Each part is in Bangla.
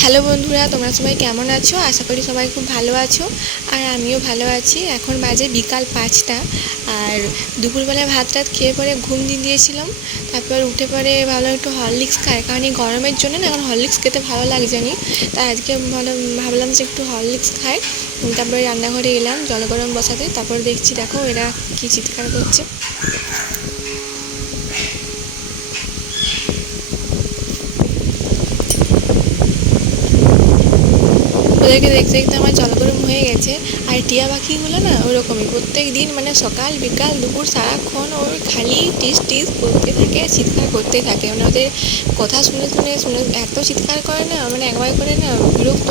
হ্যালো বন্ধুরা, তোমরা সবাই কেমন আছো? আশা করি সবাই খুব ভালো আছো। আর আমিও ভালো আছি। এখন বাজে বিকাল পাঁচটা। আর দুপুরবেলায় ভাত টাত খেয়ে পরে ঘুম দিয়ে দিয়েছিলাম। তারপর উঠে পরে ভালো একটু হরলিক্স খাই। কারণ এই গরমের জন্য না এখন হরলিক্স খেতে ভালো লাগছে নি। তাই আজকে ভালো ভাবলাম যে একটু হরলিক্স খাই। তারপরে রান্নাঘরে এলাম, জল গরম বসাতে। তারপর দেখছি, দেখো এরা কি চিৎকার করছে। ওদেরকে দেখতে দেখতে আমার জলগরম হয়ে গেছে। আর টিয়া পাখিগুলো না ওরকমই। প্রত্যেক দিন মানে সকাল, বিকাল, দুপুর, সারাক্ষণ ওর খালি টিস টিস করতে থাকে, চিৎকার করতেই থাকে। মানে ওদের কথা শুনে শুনে শুনে এত চিৎকার করে না মানে একবার করে না বিরক্ত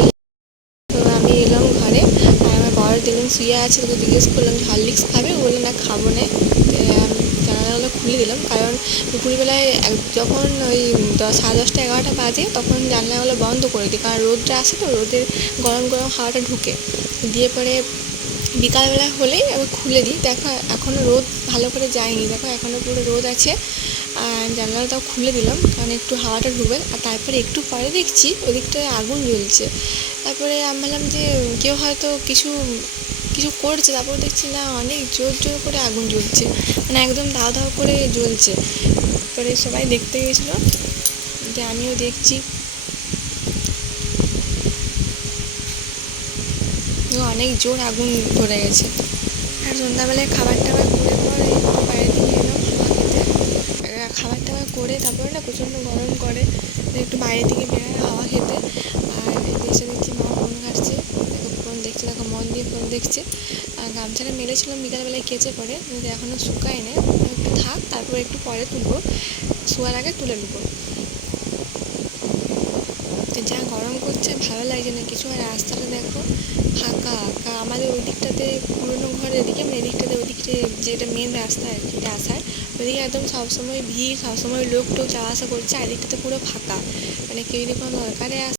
আমি এলাম ঘরে, আর আমার বড় দিলাম শুয়ে আছে, তোকে জিজ্ঞেস করলাম হরলিক্স খাবে? বলল, না, খাব না। তো আমি জানালাগুলো খুলে দিলাম। কারণ দুপুরবেলায় যখন ওই সাড়ে দশটা, এগারোটা বাজে, তখন জানলাগুলো বন্ধ করে দিই। কারণ রোদটা আসে তো রোদের গরম গরম হাওয়াটা ঢুকে। দিয়ে পরে বিকালবেলা হলেই আমি খুলে দিই। দেখো এখনও রোদ ভালো করে যায়নি। দেখো এখনও পুরো রোদ আছে। জানলাটাও খুলে দিলাম, কারণ একটু হাওয়াটা ঢুকবে। আর তারপরে একটু পরে দেখছি ওদিকটায় আগুন জ্বলছে। তারপরে আমি ভাবলাম যে কেউ হয়তো কিছু কিছু করছে, তারপর দেখছি না, অনেক জোর জোর করে আগুন জ্বলছে। মানে একদম দাও দাও করে জ্বলছে। তারপরে সবাই দেখতে গেছিল, যে আমিও দেখছি। অনেক জোর আগুন ধরে গেছে। আর সন্ধ্যাবেলায় খাবার টাবার করে পরে একটু বাইরে দিয়ে এলাম হাওয়া খেতে আর খাবার টাবার করে তারপরে না প্রচণ্ড গরম করে একটু বাইরে থেকে বেরোয় হাওয়া খেতে। আর এসে দেখছি মা ফোন ঘাটছে। ফোন দেখছে, দেখো মন দিয়ে ফোন দেখছে। আর গামছাটা মেরেছিলাম, বিকালবেলায় কেচে পরে। কিন্তু এখনও শুকায় না একটু থাক, তারপর একটু পরে তুলবো। শোয়ার আগে তুলে নেব। যা গরম করছে, ভালো লাগছে না। কিছু আর রাস্তাটা দেখো আমাদের ওই দিকটাতে পুরনো ঘরের এদিকে মানে এদিকটাতে ওদিকটা যেটা মেন রাস্তা আর আসার ওদিকে একদম সবসময় ভিড়, সবসময় লোক টোক যাওয়া আসা করছে, আর এদিকটাতে পুরো ফাঁকা। মানে কেউ যদি কোনো দরকারে আসে